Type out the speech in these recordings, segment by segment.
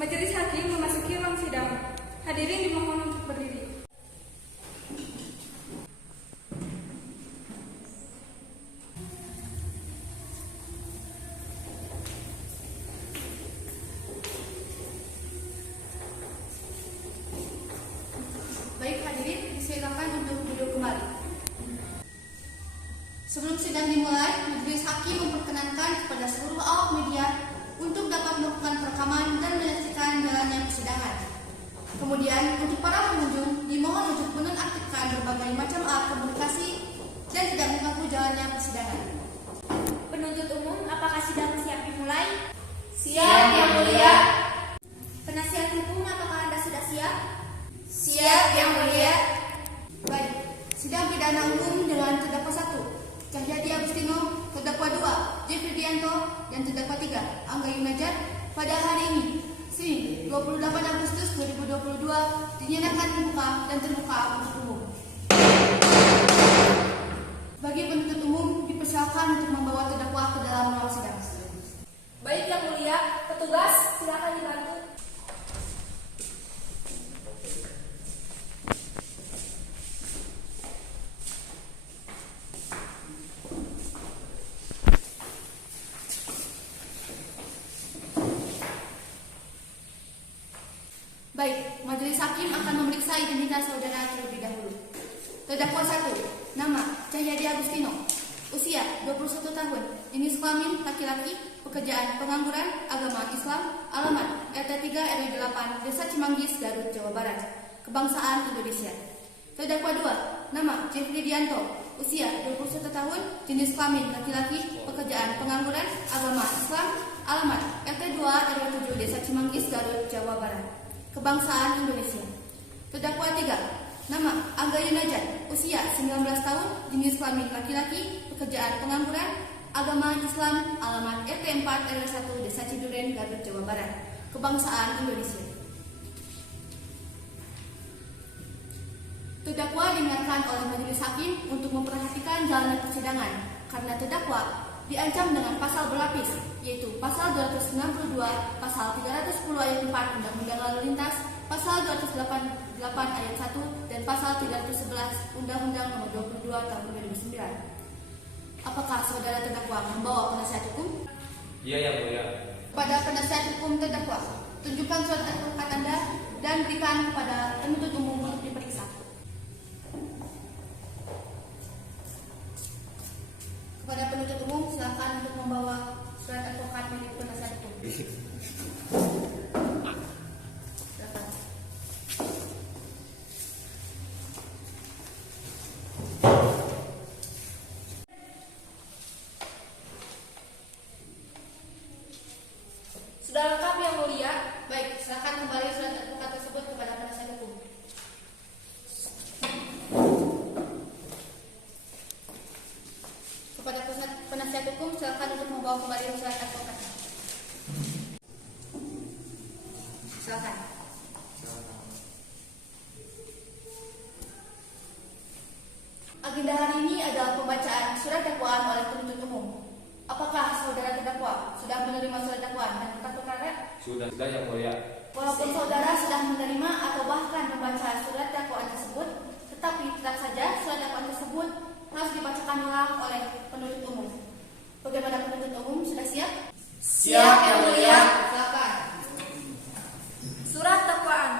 Majelis Hakim memasuki ruang sidang. Hadirin dimohon untuk berdiri. Baik hadirin, disilakan untuk duduk kembali. Sebelum sidang dimulai, Majelis Hakim memperkenankan kepada seluruh awak media untuk dapat melakukan perekaman dan menyaksikan jalannya persidangan. Kemudian, untuk para pengunjung, dimohon untuk menonaktifkan berbagai macam alat komunikasi dan tidak mengganggu jalannya persidangan. Penuntut umum, apakah sidang siap dimulai? Siap, Yang Mulia. Penasihat hukum, apakah Anda sudah siap? Siap, Yang Mulia. Baik, sidang pidana umum dengan terdakwa 1, Cahyadi Agustino, terdakwa 2, Jeffrey Dianto, dan terdakwa 3, Angga Yunajat, pada hari ini, Senin 28 Agustus 2022, dinyatakan dibuka dan terbuka untuk umum. Bagi penuntut umum, dipersilakan untuk membawa terdakwa ke dalam ruang sidang. Baik Yang Mulia, petugas silakan dibantu. Baik, Majelis Hakim akan memeriksa identitas saudara terlebih dahulu. Terdakwa 1, nama Cahyadi Agustino, usia 21 tahun, jenis kelamin laki-laki, pekerjaan pengangguran, agama Islam, alamat RT 3 RW 8, Desa Cimanggis, Garut, Jawa Barat, kebangsaan Indonesia. Terdakwa 2, nama Jeffrey Dianto, usia 21 tahun, jenis kelamin laki-laki, pekerjaan pengangguran, agama Islam, alamat RT 2 RW 7, Desa Cimanggis, Garut, Jawa Barat, kebangsaan Indonesia. Terdakwa 3, nama Angga Yunajat, usia 19 tahun, jenis kelamin laki-laki, pekerjaan pengangguran, agama Islam, alamat RT 4 RW 1, Desa Ciduren, Garut, Jawa Barat, kebangsaan Indonesia. Terdakwa diingatkan oleh Majelis Hakim untuk memperhatikan jalannya persidangan karena terdakwa diancam dengan pasal berlapis, yaitu pasal 292, pasal 310 ayat 4 Undang-Undang Lalu Lintas, pasal 288 ayat 1, dan pasal 311 Undang-Undang Nomor 22 Tahun 2009. Apakah saudara terdakwa membawa penasihat hukum? Iya, Yang Mulia. Kepada penasihat hukum terdakwa, tunjukkan surat advokat Anda dan berikan kepada penuntut umum untuk diperiksa. Kepada penuntut umum, silakan untuk membawa surat advokat milik penasihat hukum. Silakan. Sudah lengkap Yang Mulia? Baik, silakan kembali surat advokat tersebut kepada penasihat hukum. Kepada penasihat hukum, silakan untuk membawa kembali surat advokat. Silakan. Agenda hari ini adalah pembacaan surat dakwaan oleh penuntut umum. Apakah saudara terdakwa sudah menerima surat dakwaan dan berkas perkara? Sudah, Yang Mulia. Walaupun saudara sudah menerima atau bahkan membaca surat dakwaan tersebut, tetapi tetap saja surat dakwaan tersebut harus dibacakan ulang oleh penuntut umum. Bagaimana penuntut umum, sudah siap? Siap, Yang Mulia. Silakan. Surat dakwaan.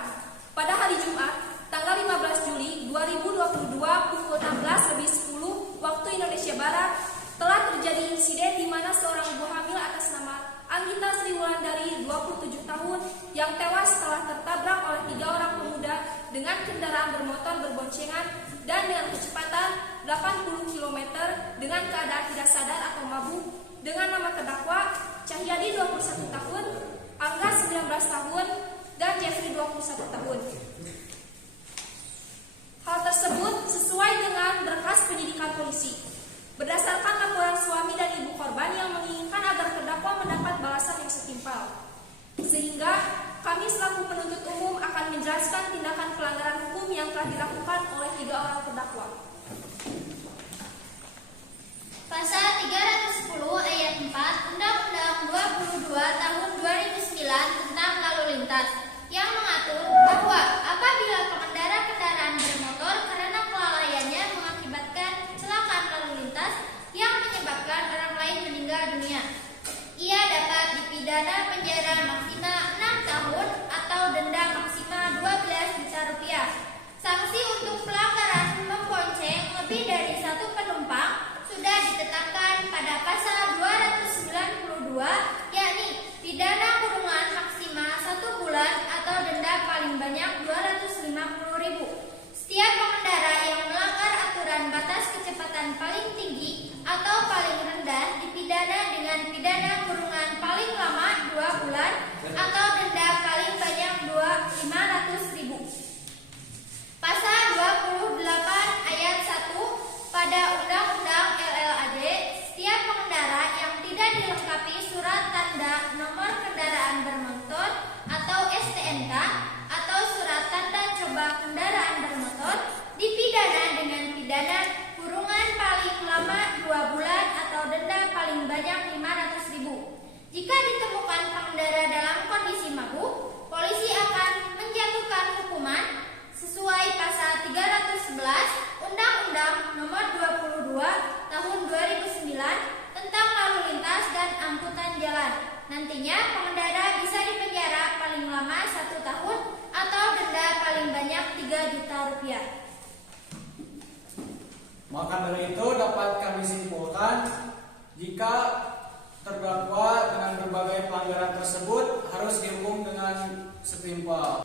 Pada hari Jumat, tanggal 15 Juli 2022 pukul 16:10 waktu Indonesia Barat, telah terjadi insiden di mana seorang ibu hamil atas nama Anggita Sri Wulandari, 27 tahun, yang tewas setelah tertabrak oleh 3 orang pemuda dengan kendaraan bermotor berboncengan dan dengan kecepatan 80 km dengan keadaan tidak sadar atau mabuk, dengan nama terdakwa Cahyadi 21 tahun, Angga 19 tahun, dan Jeffrey 21 tahun. Hal tersebut sesuai dengan berkas penyidikan polisi. Berdasarkan laporan suami dan ibu korban yang menginginkan agar terdakwa mendapat balasan yang setimpal. Sehingga kami selaku penuntut umum akan menjelaskan tindakan pelanggaran hukum yang telah dilakukan oleh 3 orang terdakwa. Pasal 310 ayat 4 Undang-Undang 22 tahun 2009 tentang lalu lintas pidana penjara maksimal 6 tahun atau denda maksimal 12 juta rupiah. Sanksi untuk pelanggaran membonceng lebih dari satu penumpang sudah ditetapkan pada pasal 292, yakni pidana kurungan maksimal 1 bulan atau denda paling banyak 250.000. Setiap pengendara yang melanggar aturan batas kecepatan paling tinggi atau paling rendah dipidana dengan pidana kurungan paling lama 2 bulan atau denda paling banyak 500.000. Pasal 28 ayat 1 pada Undang-Undang LLAD, setiap pengendara yang tidak dilengkapi surat tanda nomor kendaraan bermotor atau STNK atau surat tanda coba kendaraan bermotor dipidana dengan pidana kurungan paling lama 2 bulan atau denda paling banyak 500.000. Jika ditemukan pengendara dalam kondisi mabuk, polisi akan menjatuhkan hukuman sesuai pasal 311 Undang-Undang Nomor 22 Tahun 2009 tentang lalu lintas dan angkutan jalan. Nantinya pengendara bisa dipenjara paling lama 1 tahun atau denda paling banyak 3 juta rupiah. Maka dari itu dapat kami simpulkan jika terdakwa dengan berbagai pelanggaran tersebut harus dihukum dengan setimpal.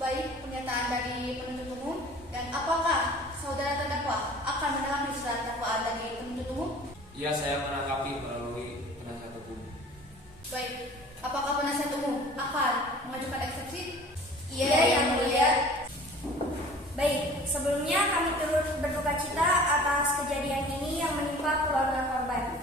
Baik, pernyataan dari penuntut umum. Dan apakah saudara terdakwa akan menanggapi surat dakwaan dari penuntut umum? Iya, saya menanggapi melalui penasihat hukum. Baik, apakah penasihat umum akan mengajukan eksepsi? Iya, Yang Mulia. Baik, sebelumnya kami turut berduka cita atas kejadian ini yang menimpa keluarga korban.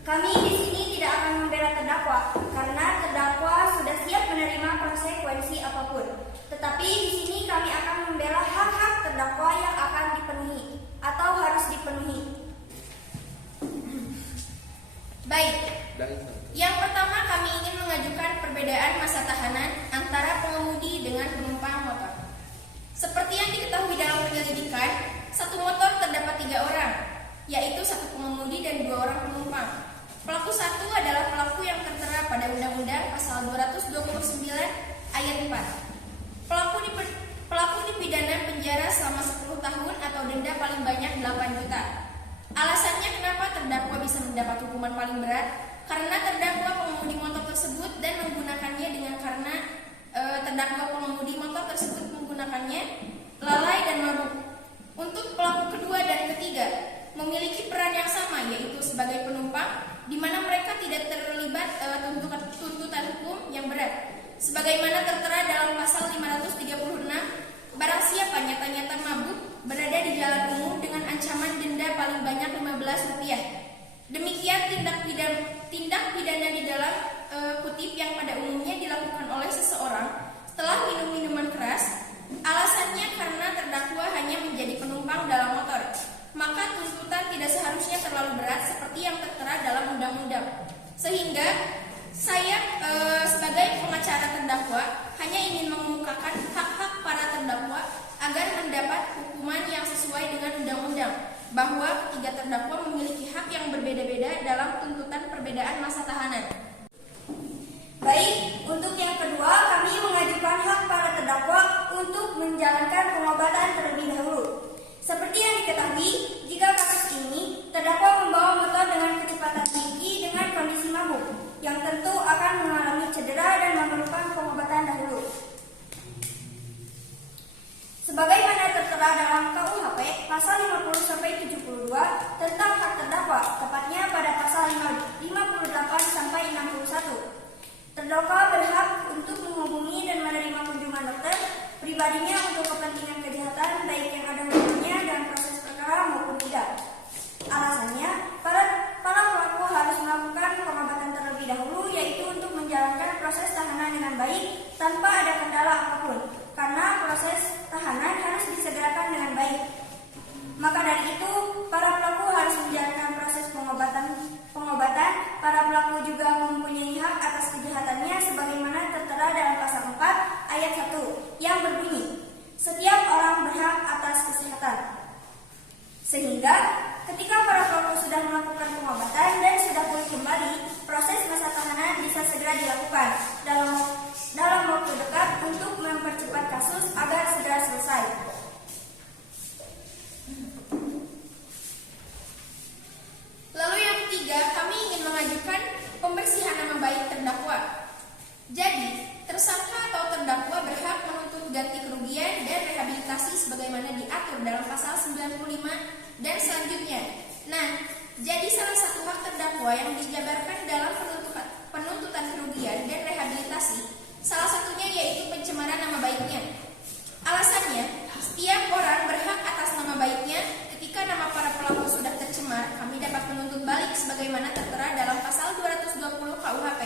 Kami di sini tidak akan membela terdakwa karena terdakwa sudah siap menerima konsekuensi apapun. Tetapi di sini kami akan membela hak-hak terdakwa yang akan dipenuhi atau harus dipenuhi. Baik. Yang pertama, kami ingin mengajukan perbedaan masa tahanan antara pengemudi dengan penumpang motor. Seperti yang diketahui dalam penyelidikan, satu motor terdapat 3 orang, yaitu 1 pengemudi dan 2 orang penumpang. Pelaku 1 adalah pelaku yang tertera pada Undang-Undang Pasal 229 ayat 4. Pelaku dipidana penjara selama 10 tahun atau denda paling banyak 8 juta. Alasannya kenapa terdakwa bisa mendapat hukuman paling berat? Karena terdakwa pengemudi motor tersebut dan menggunakannya karena terdakwa pengemudi motor tersebut menggunakannya lalai dan mabuk. Untuk pelaku kedua dan ketiga memiliki peran yang sama, yaitu sebagai penumpang, di mana mereka tidak terlibat tuntutan hukum yang berat. Sebagaimana tertera dalam pasal 536, barang siapa nyata-nyata mabuk berada di jalan umum dengan ancaman denda paling banyak Rp15. Demikian tindak pidana di dalam kutip yang pada umumnya dilakukan oleh seseorang setelah minum minuman keras. Alasannya karena terdakwa hanya menjadi penumpang dalam motor, maka tuntutan tidak seharusnya terlalu berat seperti yang tertera dalam undang-undang. Sehingga saya sebagai pengacara terdakwa hanya ingin mengemukakan hak-hak para terdakwa agar mendapat hukuman yang sesuai dengan undang-undang, bahwa ketiga terdakwa memiliki hak yang berbeda-beda dalam tuntutan perbedaan masa tahanan. Baik, untuk yang kedua, kami mengajukan hak para terdakwa untuk menjalankan pengobatan terlebih dahulu. Seperti yang diketahui, jika kasus ini terdakwa membawa motor dengan kecepatan tinggi dengan kondisi mabuk, yang tentu akan mengalami cedera dan memerlukan pengobatan dahulu. Sebagaimana tertera dalam KUHP pasal 50-72 tentang hak terdakwa, tepatnya pada pasal 58 sampai 61. Terdakwa berhak untuk menghubungi dan menerima kunjungan dokter pribadinya untuk kepentingan kejahatan, baik yang ada hubungannya dengan proses perkara maupun tidak. Alasannya, para pelaku harus melakukan pengobatan terlebih dahulu, yaitu untuk menjalankan proses tahanan dengan baik tanpa ada kendala apapun, karena proses tahanan harus disegerakan dengan baik. Maka dari itu, para pelaku harus menjalankan proses pengobatan. Para pelaku juga mempunyai hak atas kejahatannya sebagaimana tertera dalam pasal 4 ayat 1 yang berbunyi, setiap orang berhak atas kesehatan. Sehingga ketika para pelaku sudah melakukan pengobatan dan sudah pulih kembali, proses masa yang dijabarkan dalam penuntutan kerugian dan rehabilitasi, salah satunya yaitu pencemaran nama baiknya. Alasannya, setiap orang berhak atas nama baiknya. Ketika nama para pelaku sudah tercemar, kami dapat menuntut balik sebagaimana tertera dalam pasal 220 KUHP.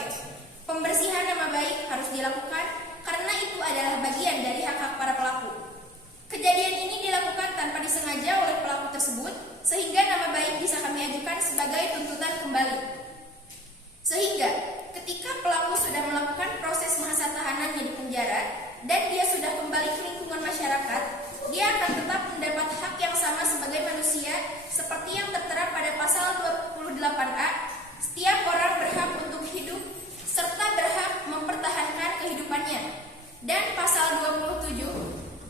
Pembersihan nama baik harus dilakukan karena itu adalah bagian dari hak-hak para pelaku. Kejadian ini dilakukan tanpa disengaja oleh pelaku tersebut, sehingga nama baik bisa kami ajukan sebagai tuntutan kembali. Sehingga, ketika pelaku sudah melakukan proses masa tahanannya di penjara, dan dia sudah kembali ke lingkungan masyarakat, dia akan tetap mendapat hak yang sama sebagai manusia, seperti yang tertera pada pasal 28A. Setiap orang berhak untuk hidup, serta berhak mempertahankan kehidupannya. Dan pasal 27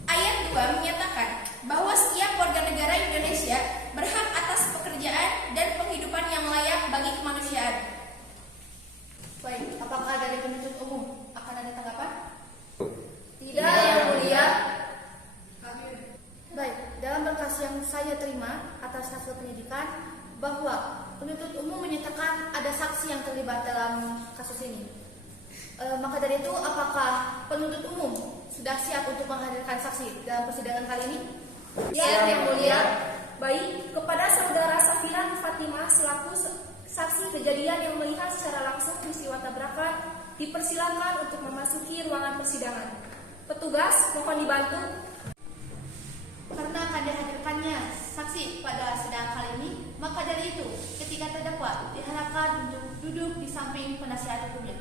ayat 2 menyatakan bahwa setiap warga negara Indonesia berhak atas pekerjaan dan penghidupan yang layak bagi kemanusiaan. Baik, apakah dari penuntut umum akan ada tanggapan? Tidak, Yang Mulia. Baik, dalam berkas yang saya terima atas hasil penyidikan bahwa penuntut umum menyatakan ada saksi yang terlibat dalam kasus ini. Maka dari itu, apakah penuntut umum sudah siap untuk menghadirkan saksi dalam persidangan kali ini? Siap, Yang Mulia. Baik, kepada saudara Safira Fatimah selaku saksi kejadian yang melihat secara langsung peristiwa tabrakan, dipersilakan untuk memasuki ruangan persidangan. Petugas, mohon dibantu. Karena akan dihadirkannya saksi pada sidang kali ini, maka dari itu ketika terdakwa diharapkan untuk duduk di samping penasihat hukumnya.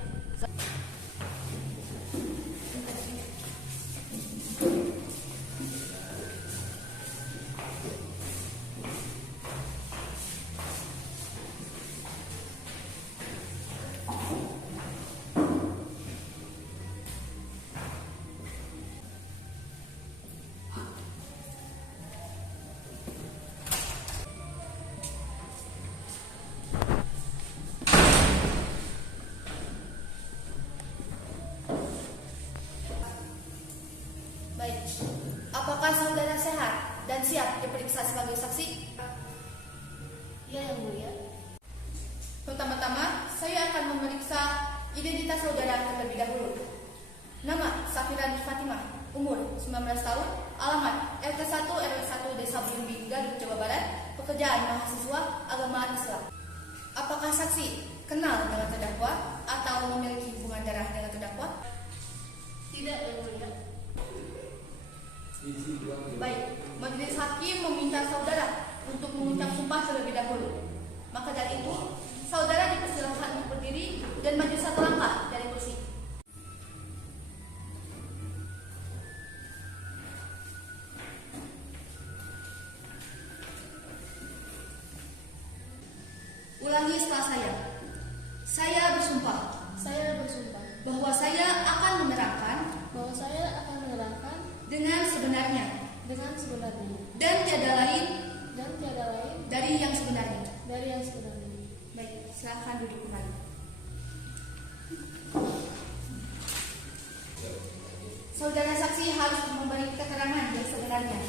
Baik, apakah saudara sehat dan siap diperiksa sebagai saksi? Ya, Yang Mulia. Pertama-tama, saya akan memeriksa identitas saudara terlebih dahulu. Nama, Safira Fatimah, umur 19 tahun, alamat RT 1 RW 1 Desa Bumbi, Garut, Jawa Barat, pekerjaan mahasiswa, agama Islam. Apakah saksi kenal dengan terdakwa atau memiliki hubungan darah dengan terdakwa? Tidak, Yang Mulia. Baik, majelis hakim meminta saudara untuk mengucap sumpah terlebih dahulu. Maka dari itu, saudara dipersilakan untuk berdiri dan maju satu langkah dari kursi. Ulangi setelah saya. Saya bersumpah Saya bersumpah bahwa saya akan menerangkan bahwa saya akan menerangkan dengan sebenarnya dengan sebenarnya dan tiada lain dan tiada lain dari yang sebenarnya. dari yang sebenarnya. Baik, silakan duduk kembali. Saudara saksi harus memberi keterangan yang sebenarnya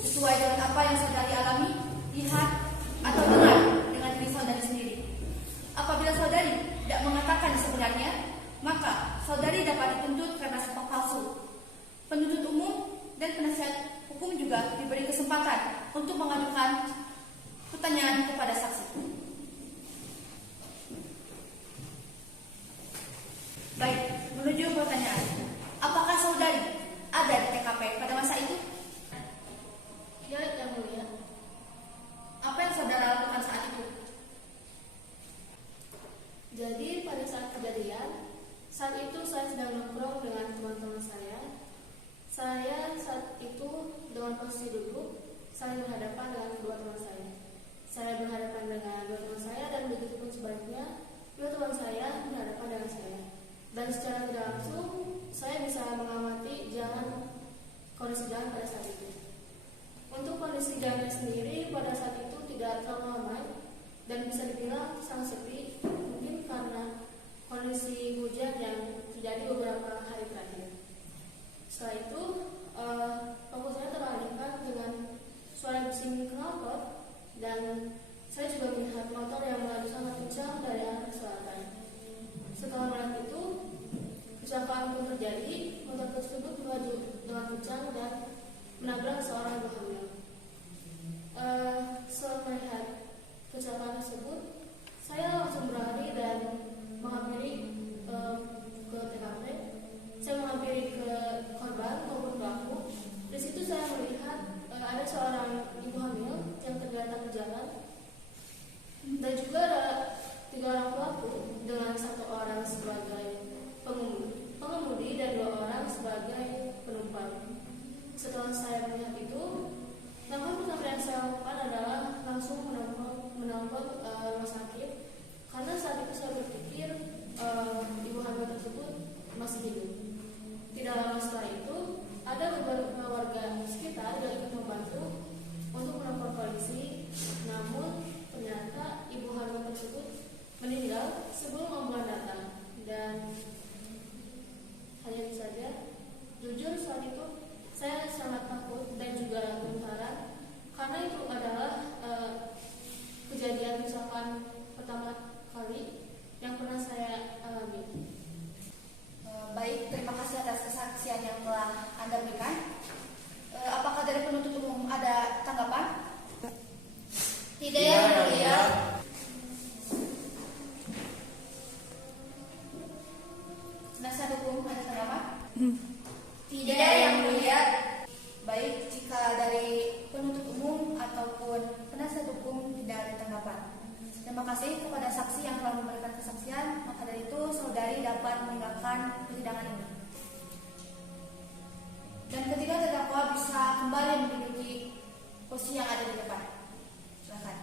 sesuai dengan apa yang saudari alami, lihat, atau dengar dengan diri saudari sendiri. Apabila saudari tidak mengatakan sebenarnya, maka saudari dapat dituntut karena sumpah palsu. Penuntut umum dan penasihat hukum juga diberi kesempatan untuk mengajukan pertanyaan kepada saksi. Baik, menuju pertanyaan. Apakah saudari ada di TKP pada masa itu? Ya, Yang Mulia. Apa yang saudara lakukan saat itu? Jadi pada saat kejadian, saat itu saya sedang nongkrong dengan teman-teman saya. Saya saat itu dengan posisi duduk, saya berhadapan dengan kedua teman saya. Saya berhadapan dengan dua teman saya dan begitu pun sebaliknya, dua teman saya berhadapan dengan saya. Dan secara tidak langsung, saya bisa mengamati kondisi jalan pada saat itu. Untuk kondisi jalannya sendiri pada saat itu tidak terlalu ramai dan bisa dibilang sangat sepi, mungkin karena kondisi hujan yang terjadi beberapa hari terakhir. Setelah itu, fokus saya teralihkan dengan suara bising knalpot dan saya juga melihat motor yang melaju sangat kencang dari menerjang dan menabrak seorang ibu hamil. Setelah melihat kecelakaan tersebut, saya langsung berlari dan menghampiri ke TKP. Saya menghampiri ke korban maupun pelaku. Di situ saya melihat ada seorang ibu hamil yang tergeletak di jalan, dan juga ada 3 orang pelaku dengan 1 orang sebagai pengemudi dan 2 orang sebagai penumpang. Setelah saya melihat itu, langkah pertama yang saya lakukan adalah langsung menelpon rumah sakit, karena saat itu saya berpikir ibu hamil tersebut masih hidup. Tidak lama setelah itu, ada beberapa warga sekitar yang ikut membantu untuk melapor polisi, namun ternyata ibu hamil tersebut meninggal sebelum ambulan datang. Dan hanya itu saja. Jujur saat itu saya sangat takut dan juga gemetaran, karena itu adalah kejadian kecelakaan pertama kali yang pernah saya alami. Baik, terima kasih atas kesaksian yang telah Anda berikan. Apakah dari penuntut umum ada tanggapan? Tidak yang mulia. Penasihat hukum ada tanggapan? Tidak yang mulia. Baik, jika dari penuntut umum ataupun penasihat hukum tidak ada tanggapan, terima kasih kepada saksi yang telah memberikan kesaksian. Maka dari itu, saudari dapat meninggalkan persidangan ini. Dan ketiga terdakwa bisa kembali menduduki kursi yang ada di depan. Silakan.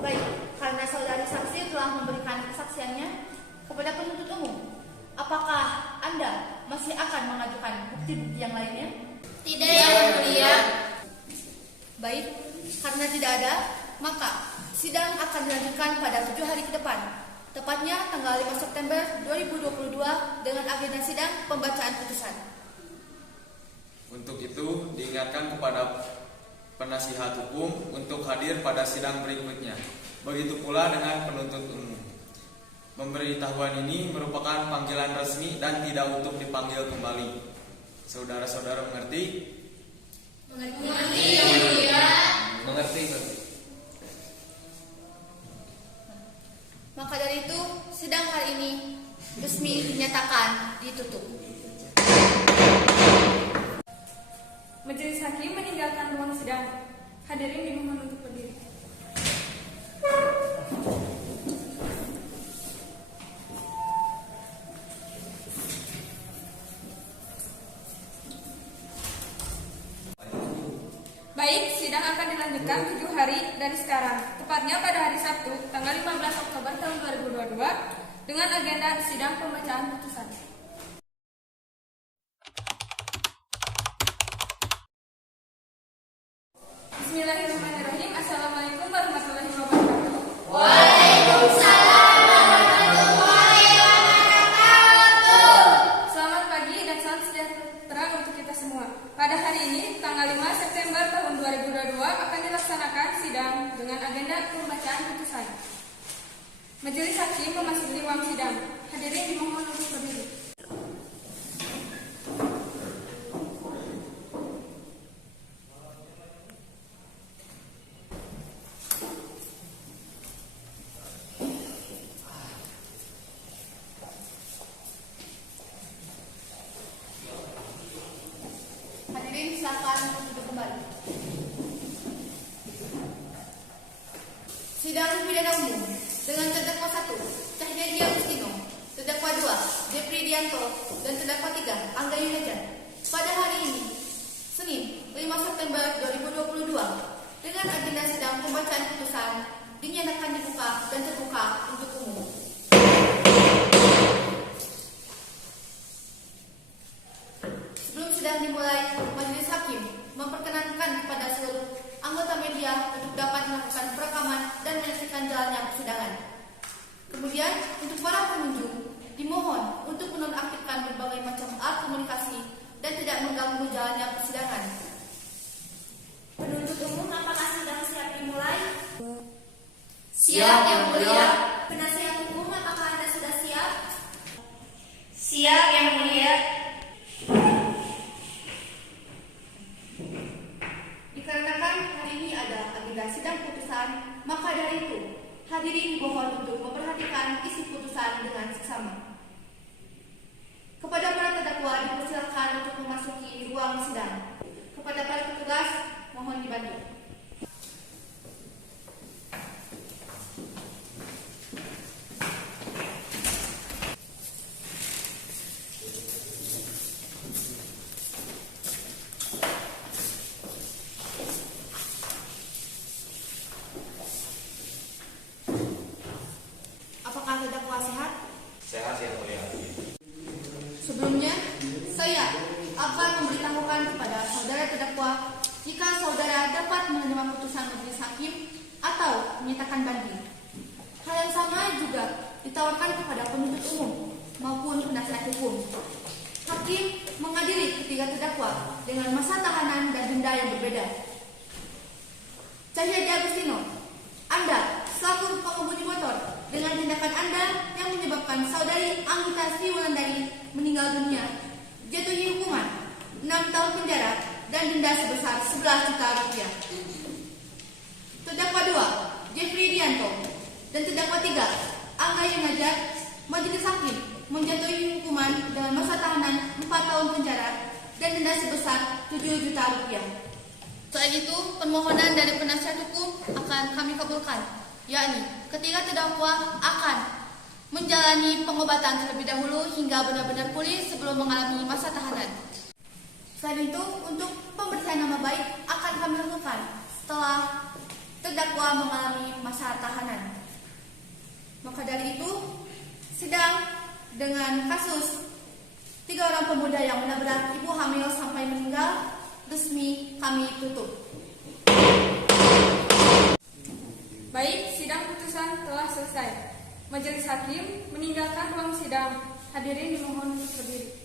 Baik, karena saudari saksi telah memberikan kesaksiannya kepada penuntut umum, apakah Anda masih akan mengajukan bukti-bukti yang lainnya? Tidak yang mulia. Baik, karena tidak ada, maka sidang akan dilanjutkan pada 7 hari ke depan, tepatnya tanggal 5 September 2022 dengan agenda sidang pembacaan putusan. Untuk itu, diingatkan kepada penasihat hukum untuk hadir pada sidang berikutnya. Begitu pula dengan penuntut umum. Pemberitahuan ini merupakan panggilan resmi dan tidak untuk dipanggil kembali. Saudara-saudara mengerti? Mengerti yang mulia. Mengerti. Maka dari itu, sidang hari ini resmi dinyatakan ditutup. Majelis hakim meninggalkan ruang sidang. Hadirin dimohon untuk berdiri. Baik, sidang akan dilanjutkan 7 hari dari sekarang, tepatnya pada hari Sabtu, tanggal 15 Oktober tahun 2022, dengan agenda sidang pembacaan putusan. Bismillahirrahmanirrahim. Assalamualaikum warahmatullahi wabarakatuh. Waalaikumsalam warahmatullahi wabarakatuh. Selamat pagi dan salam sejahtera untuk kita semua. Pada hari ini, tanggal 5 September tahun 2022 akan dilaksanakan sidang dengan agenda pembacaan putusan. Majelis hakim memasuki ruang sidang. Hadirin dimohon untuk berdiri. Hadirin silakan duduk kembali. Sidang pidana umum dengan terdakwa 1 Cahyadi Agustino, terdakwa 2 Jeffrey Dianto, dan terdakwa 3 Angga Yunajan pada hari ini, Senin 5 September 2022, dengan agenda sidang pembacaan putusan dinyatakan dibuka dan terbuka untuk umum. Sebelum sidang dimulai, majelis hakim memperkenankan kepada seluruh anggota media untuk dapat melakukan perekaman dan menyaksikan jalannya persidangan. Kemudian, untuk para pengunjung, dimohon untuk menonaktifkan berbagai macam alat komunikasi dan tidak mengganggu jalannya persidangan. Penuntut umum, apakah sidang siap dimulai? Siap, Yang Mulia. Penasihat hukum, apakah Anda sudah siap? Siap, Yang Mulia. Dikarenakan hari ini ada agenda sidang putusan, maka dari itu hadirin dimohon untuk memperhatikan isi putusan dengan seksama. Kepada para terdakwa dipersilakan untuk memasuki ruang sidang. Kepada para petugas mohon dibantu. Apakah terdakwa sehat? Sehat Yang Mulia. Sebelumnya, saya akan memberitahukan kepada saudara terdakwa jika saudara dapat menerima putusan majelis hakim atau menyatakan banding. Hal yang sama juga ditawarkan kepada penuntut umum maupun penasihat hukum. Hakim mengadili ketiga terdakwa dengan masa tahanan dan denda yang berbeda. Cahyadi Agustino, Anda selaku pengemudi motor dengan tindakan Anda yang menyebabkan saudari Anggita Sri Wulandari meninggal dunia, jatuhi hukuman 6 tahun penjara dan denda sebesar 11 juta rupiah. Terdakwa 2, Jeffrey Dianto, dan terdakwa 3, Angga Yunajar, majelis hakim menjatuhi hukuman dengan masa tahanan 4 tahun penjara dan denda sebesar 7 juta rupiah. Selain itu, permohonan dari penasihat hukum akan kami kabulkan, yakni ketiga terdakwa akan menjalani pengobatan terlebih dahulu hingga benar-benar pulih sebelum mengalami masa tahanan. Selain itu, untuk pemberian nama baik akan kami lakukan setelah terdakwa mengalami masa tahanan. Maka dari itu, sidang dengan kasus 3 orang pemuda yang menabrak ibu hamil sampai meninggal resmi kami tutup. Baik, sidang putusan telah selesai. Majelis hakim meninggalkan ruang sidang. Hadirin dimohon untuk berdiri.